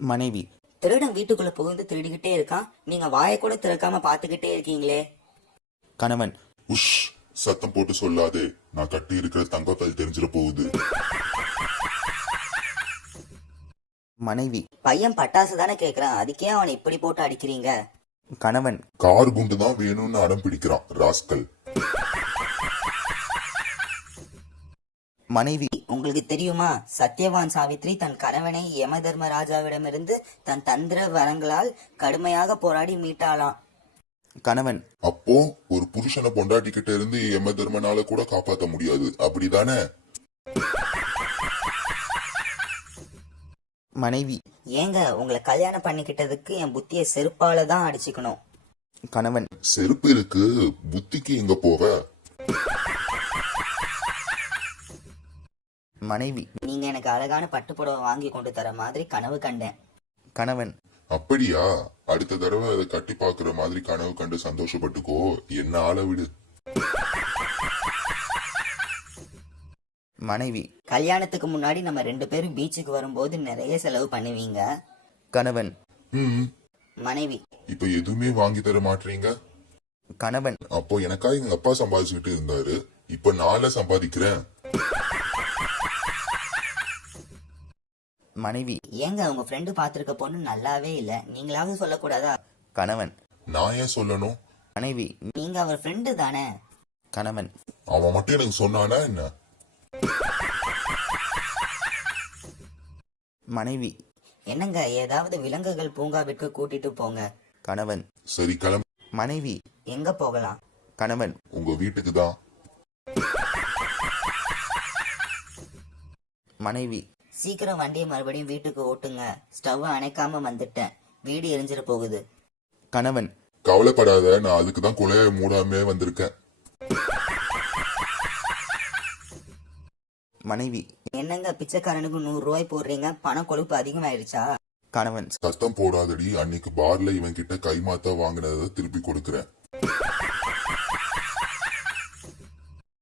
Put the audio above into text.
மனைவி. திருடன் வீட்டுக்குள்ள புகுந்து திருடிக்கிட்டே இருக்கான், நீங்க வாயை கூட திறக்காம பாத்துக்கிட்டே இருக்கீங்களே. கணவன். உஷ், சத்தம் போட்டு சொல்லாதே, நான் கட்டி இருக்கிற தங்கக்கல் தெரிஞ்சிட போகுது. மனைவி. பையன் பட்டாசு தானே கேக்குறான், அதுக்கே அவனை இப்படி போட்டு அடிக்கிறீங்க. கணவன். கார் குண்டு தான் வேணும்னு அடம் பிடிக்கிறான் ராஸ்கல். மனைவி. உங்களுக்கு தெரியுமா, சத்யவான் சாவித்ரி தன் கணவனை யம தர்மராஜாவிடமிருந்து தன் தந்திர வரங்களால் கடுமையாக போராடி மீட்டாளாம். கணவன். அப்போ ஒரு புருஷனை பொண்டாட்டி கிட்ட இருந்து யம தர்மனால கூட காப்பாத்த முடியாது, அப்படிதானே? மனைவி. ஏங்க, உங்களை கல்யாணம் பண்ணிக்கிட்டதுக்கு என் புத்திய செருப்பால தான் அடிச்சுக்கணும். கணவன். செருப்பு இருக்கு, புத்திக்கு எங்க போவ? மனைவி. நீங்க எனக்கு அழகான பட்டுப்புடவை வாங்கி கொண்டு தர மாதிரி கனவு கண்டேன். கணவன். அப்படியா? அடுத்த தடவை அதை கட்டி பாக்குற மாதிரி கனவு கண்டு சந்தோஷப்பட்டுக்கோ, என்ன ஆள விடு. மனைவி. கல்யாணத்துக்கு முன்னாடி நம்ம 2 பேரும் பீச்சுக்கு வரும்போது நிறைய செலவு பண்ணுவீங்க. கணவன். மனைவி. இப்ப எதுவுமே வாங்கி தர மாட்டீங்க. கணவன். அப்போ எனக்கா எங்க அப்பா சம்பாதிச்சுக்கிட்டு இருந்தாரு, இப்ப நாள சம்பாதிக்கிறேன். மனைவி. ஏங்க, உங்க ஃப்ரெண்டு பாத்திருக்க பொண்ணு நல்லாவே இல்ல, நீங்களாவது சொல்லக்கூடாதா? கணவன். நான் ஏன் சொல்லணும்? மனைவி. நீங்க அவர் ஃப்ரெண்டு தானே. கணவன். அவன் மட்டும் எனக்கு சொன்னானா என்ன? மனைவி. என்னங்க, ஏதாவது விலங்குகள் பூங்காவிற்கு கூட்டிட்டு போங்க. கணவன். சரி கிளம்பு. மனைவி. எங்க போகலாம்? கணவன். உங்க வீட்டுக்கு தான். மனைவி. சீக்கிரம் வண்டியை மறுபடியும் வீட்டுக்கு ஓட்டுங்க, ஸ்டவ் அணைக்காம வந்துட்டேன், வீடு எரிஞ்சிட போகுது. கணவன். கவலைப்படாத, நான் அதுக்கு தான் குழைய மூடாமே வந்திருக்கேன். மனைவி. என்னங்க, பிச்சைக்காரனுக்கு 100 ரூபாய் போடுறீங்க, பண கொழுப்பு அதிகமாயிருச்சா? கணவன். சத்தம் போடாதடி, அன்னைக்கு பார்ல இவன் கிட்ட கைமாத்தா வாங்கினதை திருப்பி கொடுக்கறேன்.